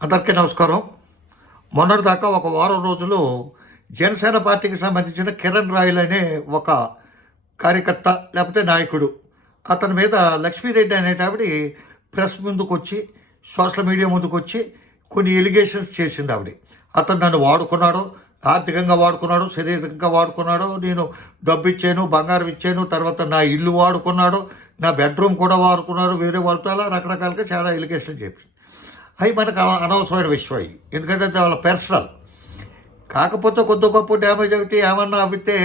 అందరికీ నమస్కారం. మొన్నటిదాకా ఒక వారం రోజులు జనసేన పార్టీకి సంబంధించిన కిరణ్ రాయల్ అనే ఒక కార్యకర్త లేకపోతే నాయకుడు అతని మీద లక్ష్మీరెడ్డి అనేటావిడ ప్రెస్ ముందుకు వచ్చి సోషల్ మీడియా ముందుకు వచ్చి కొన్ని ఎలిగేషన్స్ చేసింది ఆవిడ. అతను నన్ను వాడుకున్నాడు ఆర్థికంగా వాడుకున్నాడు శారీరకంగా వాడుకున్నాడు నేను డబ్బు ఇచ్చాను బంగారం ఇచ్చాను తర్వాత నా ఇల్లు వాడుకున్నాడు నా బెడ్రూమ్ కూడా వాడుకున్నాడు వేరే వాళ్ళతో అలా రకరకాలుగా చాలా ఎలిగేషన్ చెప్పి అవి మనకు అవ- అనవసరమైన విషయం అవి ఎందుకంటే వాళ్ళ పర్సనల్ కాకపోతే కొద్ది గొప్ప డ్యామేజ్ అయితే ఏమన్నా అవితే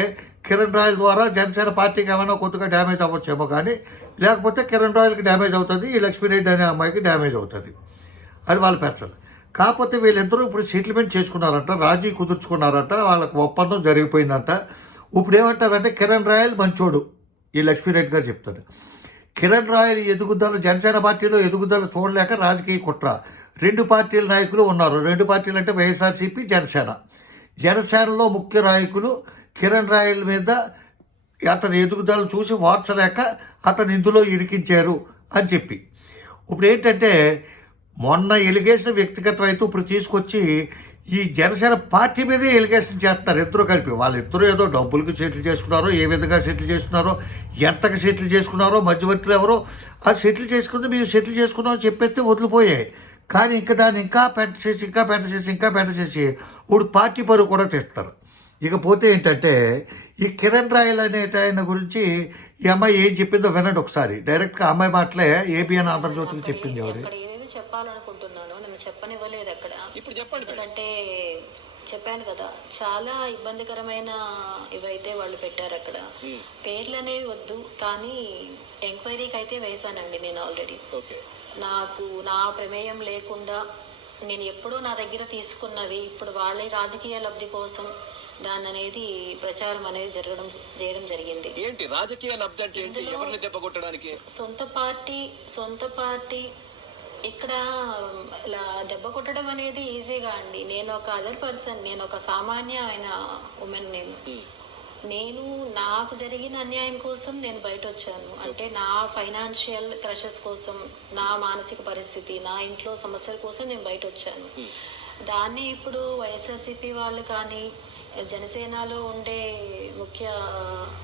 కిరణ్ రాయల్ ద్వారా జనసేన పార్టీకి ఏమైనా కొద్దిగా డ్యామేజ్ అవ్వచ్చేమో కానీ లేకపోతే కిరణ్ రాయల్కి డ్యామేజ్ అవుతుంది ఈ లక్ష్మీరెడ్డి అనే అమ్మాయికి డ్యామేజ్ అవుతుంది. అది వాళ్ళ పర్సనల్ కాకపోతే వీళ్ళిద్దరూ ఇప్పుడు సెటిల్మెంట్ చేసుకున్నారంట రాజీ కుదుర్చుకున్నారంట వాళ్ళకి ఒప్పందం జరిగిపోయిందంట. ఇప్పుడు ఏమంటారంటే కిరణ్ రాయల్ మంచోడు ఈ లక్ష్మీరెడ్డి గారు చెప్తాడు. కిరణ్ రాయల్ ఎదుగుదల జనసేన పార్టీలో ఎదుగుదల చూడలేక రాజకీయ కుట్ర. రెండు పార్టీల నాయకులు ఉన్నారు. రెండు పార్టీలు అంటే వైఎస్ఆర్సీపీ జనసేన. జనసేనలో ముఖ్య నాయకులు కిరణ్ రాయల మీద అతని ఎదుగుదల చూసి వార్చలేక అతను ఇందులో ఇరికించారు అని చెప్పి. ఇప్పుడు ఏంటంటే మొన్న ఎలిగేషన్ వ్యక్తిగతం అయితే ఇప్పుడు తీసుకొచ్చి ఈ జనసేన పార్టీ మీదే ఎలిగేషన్ చేస్తారు ఇద్దరు కలిపి. వాళ్ళిద్దరూ ఏదో డబ్బులకు సెటిల్ చేసుకున్నారో ఏ విధంగా సెటిల్ చేసుకున్నారో ఎంతకు సెటిల్ చేసుకున్నారో మధ్యవర్తులు ఎవరో ఆ సెటిల్ చేసుకుంది మీరు సెటిల్ చేసుకున్నామో చెప్పేస్తే వదిలిపోయాయి. కానీ ఇంకా దాన్ని ఇంకా పెంట చేసి ఇంకా పెంట చేసి ఇంకా పెంట చేసి ఇప్పుడు పార్టీ పరువు కూడా తెస్తారు. ఇకపోతే ఏంటంటే ఈ కిరణ్ రాయల్ అనేట ఆయన గురించి ఈ అమ్మాయి ఏం చెప్పిందో వినండి ఒకసారి. డైరెక్ట్గా అమ్మాయి మాటలే ఏబిఎన్ ఆంధ్రజ్యోతికి చెప్పింది ఎవరు? చెప్పాలనుకుంటున్నాను నన్ను చెప్పనివ్వలేదు అక్కడ. ఇప్పుడు చెప్పండి. ఎందుకంటే చెప్పాను కదా చాలా ఇబ్బందికరమైన ఇవైతే వాళ్ళు పెట్టారు అక్కడ. పేర్లు అనేవి వద్దు కానీ ఎంక్వైరీకి అయితే వేశానండి నేను ఆల్రెడీ. ఓకే. నాకు నా ప్రమేయం లేకుండా నేను ఎప్పుడూ నా దగ్గర తీసుకున్నవి ఇప్పుడు వాళ్ళ రాజకీయ లబ్ధి కోసం దాన్ని అనేది ప్రచారం అనేది జరగడం చేయడం జరిగింది. ఏంటి రాజకీయ లబ్ధి అంటే ఏంటి? ఎవరిని దెబ్బ కొట్టడానికి? సొంత పార్టీ సొంత పార్టీ ఇక్కడ ఇలా దెబ్బ కొట్టడం అనేది ఈజీగా అండి. నేను ఒక అదర్ పర్సన్ నేను ఒక సామాన్యమైన ఉమెన్ నేను. నేను నాకు జరిగిన అన్యాయం కోసం నేను బయట వచ్చాను అంటే నా ఫైనాన్షియల్ క్రషెస్ కోసం నా మానసిక పరిస్థితి నా ఇంట్లో సమస్యల కోసం నేను బయట వచ్చాను దాన్ని ఇప్పుడు వైఎస్ఆర్సీపీ వాళ్ళు కానీ జనసేనలో ఉండే ముఖ్య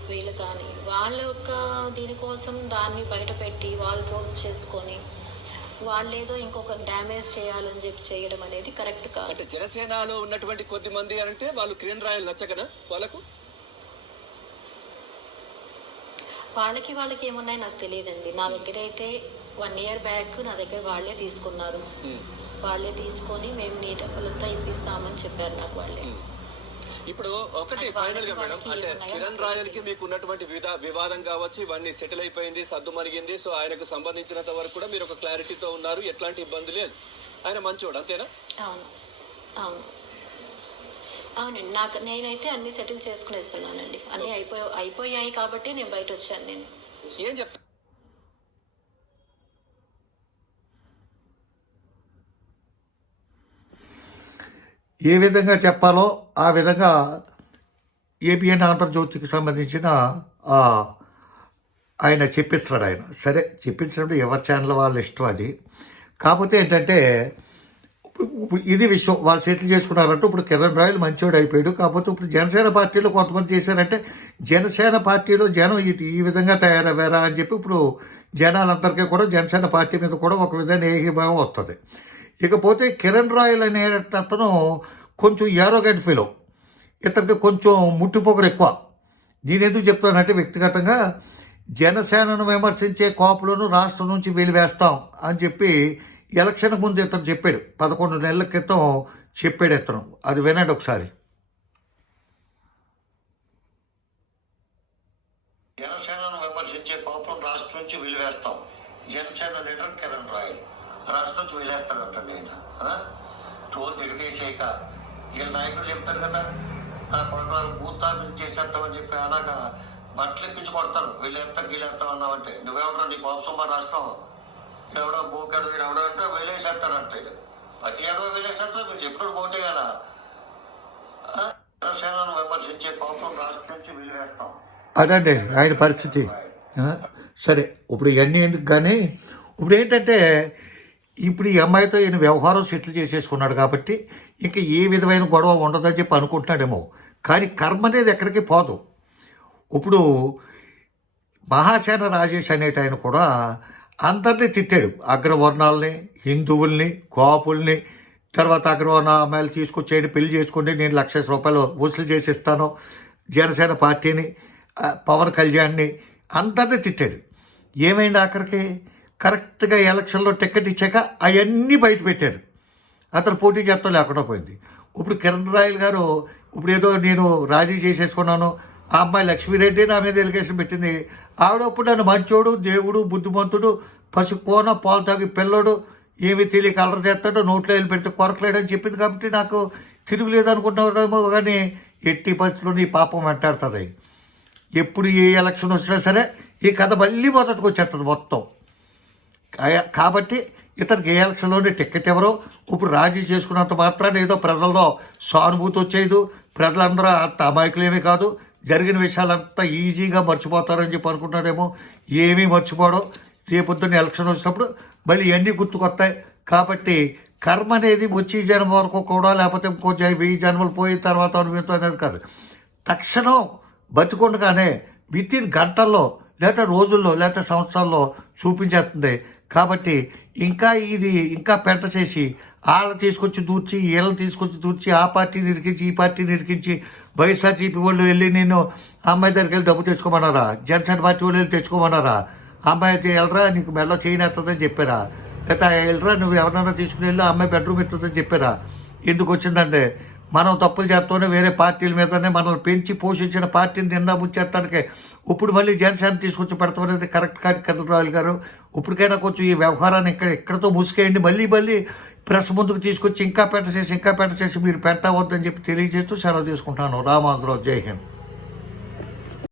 వీళ్ళు కానీ వాళ్ళ యొక్క దీనికోసం దాన్ని బయట పెట్టి వాళ్ళు రోల్స్ చేసుకొని వాళ్ళు ఏదో ఇంకొక డ్యామేజ్ చేయాలని చెప్పి చేయడం అనేది కరెక్ట్ కాదు. అంటే జనసేనలో ఉన్నటువంటి కొద్ది మంది అంటే వాళ్ళు కిరణ్ రాయల్ నచ్చకనా వాళ్ళకు? వాళ్ళకి వాళ్ళకి ఏమున్నాయి నాకు తెలియదండి. నా దగ్గర అయితే వన్ ఇయర్ బ్యాక్ నా దగ్గర వాళ్ళే తీసుకున్నారు. వాళ్ళే తీసుకొని మేము నీ డబ్బులంతా ఇప్పిస్తామని చెప్పారు నాకు వాళ్ళే. ఇప్పుడు ఒకటి ఫైనల్గా మేడం అంటే కిరణ్ రాయల్కి మీకు ఉన్నటువంటి విధా వివాదం కావచ్చు ఇవన్నీ సెటిల్ అయిపోయింది సర్దు మరిగింది సో ఆయనకు సంబంధించినంత వరకు కూడా మీరు ఒక క్లారిటీతో ఉన్నారు ఎట్లాంటి ఇబ్బంది లేదు. ఆయన మంచోడు అంతేనా? అవును. అవును. అవునండి నాకు నేనైతే అన్ని సెటిల్ చేసుకునేస్తున్నానండి. అన్నీ అయిపోయి అయిపోయాయి కాబట్టి నేను బయట వచ్చాను నేను. ఏం చెప్తా? ఏ విధంగా చెప్పాలో ఆ విధంగా ఏబిఎన్ ఆంధ్రజ్యోతికి సంబంధించిన ఆ, ఆయన చెప్పిస్తాడు ఆయన. సరే చెప్పించినప్పుడు ఎవరి ఛానల్ వాళ్ళ ఇష్టం అది. కాకపోతే ఏంటంటే ఇది విషయం వాళ్ళు సెటిల్ చేసుకున్నారంటే ఇప్పుడు కిరణ్ రాయలు మంచివాడు అయిపోయాడు. కాకపోతే ఇప్పుడు జనసేన పార్టీలో కొంతమంది చేశారంటే జనసేన పార్టీలో జనం ఇది ఈ విధంగా తయారయ్యారా అని చెప్పి ఇప్పుడు జనాలందరికీ కూడా జనసేన పార్టీ మీద కూడా ఒక విధంగా ఏహిభావం వస్తుంది. ఇకపోతే కిరణ్ రాయల్ అనే అతను కొంచెం యారోగెంట్ ఫీలో ఇతనికి కొంచెం ముట్టిపోకరు ఎక్కువ. నేనెందుకు చెప్తానంటే వ్యక్తిగతంగా జనసేనను విమర్శించే కోపలను రాష్ట్రం నుంచి వెలివేస్తాం అని చెప్పి ఎలక్షన్ ముందు ఇతను చెప్పాడు. పదకొండు నెలల క్రితం చెప్పాడు ఇతను. అది వినండి ఒకసారి. జనసేనను విమర్శించే కోపం రాష్ట్రం నుంచి వెలివేస్తాం. జనసేన లీడర్ కిరణ్ రాయల్ రాష్ట్రం నుంచి వెలివేస్తాడంట నేను టోల్ తిరిగేసాక వీళ్ళ నాయకుడు చెప్తారు కదా ఆ కొడుకులు బూత్ నుంచి చేసేస్తామని చెప్పి అలాగా బట్టలు ఇప్పించి కొడతారు. వీళ్ళేస్తాం వీళ్ళేస్తాం అన్నావంటే నువ్వెవడో నీ కోపం రాష్ట్రం? ఎవడో బోకర్ ఎవడో అంటే వెళ్ళేసేస్తారంట ఇది. ప్రతి ఏదో వెళ్ళేసేస్తారు మీరు ఎప్పుడు పోటీ కదా. జనసేనను విమర్శించే కోపం రాష్ట్రం నుంచి వెలివేస్తాం అదండి ఆయన పరిస్థితి. సరే ఇప్పుడు ఇవన్నీ ఎందుకు కానీ ఇప్పుడు ఏంటంటే ఇప్పుడు ఈ అమ్మాయితో ఈయన వ్యవహారం సెటిల్ చేసేసుకున్నాడు కాబట్టి ఇంకా ఏ విధమైన గొడవ ఉండదని చెప్పి అనుకుంటున్నాడేమో. కానీ కర్మ అనేది ఎక్కడికి పోదు. ఇప్పుడు మహాసేన రాజేష్ అనేట ఆయన కూడా అందరినీ తిట్టాడు. అగ్రవర్ణాలని హిందువుల్ని కోపుల్ని తర్వాత అగ్రవర్ణ అమ్మాయిలు తీసుకొచ్చేయండి పెళ్ళి చేసుకోండి నేను లక్ష రూపాయలు వసూలు చేసిస్తాను జనసేన పార్టీని పవన్ కళ్యాణ్ని అందరినీ తిట్టాడు. ఏమైంది ఆఖరికి? కరెక్ట్గా ఎలక్షన్లో టికెట్ ఇచ్చాక అవన్నీ బయట పెట్టారు. అతను పోటీ చేస్తాం లేకుండా పోయింది. ఇప్పుడు కిరణ్ రాయల్ గారు ఇప్పుడు ఏదో నేను రాజీ చేసేసుకున్నాను ఆ అమ్మాయి లక్ష్మీరెడ్డి నా మీద ఎలిగేషన్ పెట్టింది. ఆవిడప్పుడు నన్ను మంచోడు దేవుడు బుద్ధిమంతుడు పసి పోన పాలు తాగి పిల్లడు ఏమి తెలియక అల్లరి చేస్తాడో నోట్లో వెళ్ళి పెడితే కొరకలేడని చెప్పింది కాబట్టి నాకు తిరుగులేదు అనుకుంటున్నామో కానీ ఎట్టి పరిస్థితుల్లో నీ పాపం వెంటాడుతుంది. ఎప్పుడు ఏ ఎలక్షన్ వచ్చినా సరే ఈ కథ మళ్ళీ మొదటికి వచ్చేస్తుంది మొత్తం. కాబట్టి ఇతనికి ఏ ఎలక్షన్లోనే టిక్కెట్ ఎవరో ఇప్పుడు రాజీ చేసుకున్నంత మాత్రాన ఏదో ప్రజల్లో సానుభూతి వచ్చేది ప్రజలందరూ అంత అమాయకులేమీ కాదు. జరిగిన విషయాలంతా ఈజీగా మర్చిపోతారని చెప్పి అనుకుంటాడేమో ఏమీ మర్చిపోవడం రేపొద్దున్న ఎలక్షన్ వచ్చినప్పుడు మళ్ళీ ఇవన్నీ గుర్తుకొస్తాయి. కాబట్టి కర్మ అనేది వచ్చే జన్మ వరకు కూడా లేకపోతే ఇంకో వెయ్యి జన్మలు పోయిన తర్వాత అనుభవితం అనేది కాదు. తక్షణం బతికొండగానే విత్ ఇన్ గంటల్లో లేదా రోజుల్లో లేకపోతే సంవత్సరాల్లో చూపించేస్తుంది. కాబట్టి ఇంకా ఇది ఇంకా పెంట చేసి వాళ్ళని తీసుకొచ్చి దూర్చి వీళ్ళని తీసుకొచ్చి దూర్చి ఆ పార్టీని ఇరికించి ఈ పార్టీని ఇరికించి వైఎస్ఆర్సీపీ వాళ్ళు వెళ్ళి నేను అమ్మాయి దగ్గరికి వెళ్ళి డబ్బు తెచ్చుకోమన్నారా? జనసేన పార్టీ వాళ్ళు వెళ్ళి తెచ్చుకోమన్నారా? అమ్మాయి అయితే వెళ్ళరా నీకు మెల్ల చేయనేస్తుందని చెప్పారా? లేకపోతే వెళ్ళరా నువ్వు ఎవరినైనా తీసుకుని వెళ్ళి అమ్మాయి బెడ్రూమ్ ఇస్తుందని చెప్పారా? ఎందుకు వచ్చిందంటే మనం తప్పులు చేస్తూనే వేరే పార్టీల మీదనే మనల్ని పెంచి పోషించిన పార్టీని నిండా ముచ్చేస్తానికి ఇప్పుడు మళ్ళీ జనసేన తీసుకొచ్చి పెడతామనేది కరెక్ట్ కాదు కిరణ్ రాయల్ గారు. ఇప్పటికైనా కొంచెం ఈ వ్యవహారాన్ని ఇక్కడ ఎక్కడతో ముసుకేయండి మళ్ళీ మళ్ళీ ప్రెస్ ముందుకు తీసుకొచ్చి ఇంకా పెట్ట చేసి ఇంకా పెట్ట చేసి మీరు పెట్టవద్దని చెప్పి తెలియజేస్తూ సెలవు తీసుకుంటాను. రామాంధ్రరావు జై హింద్.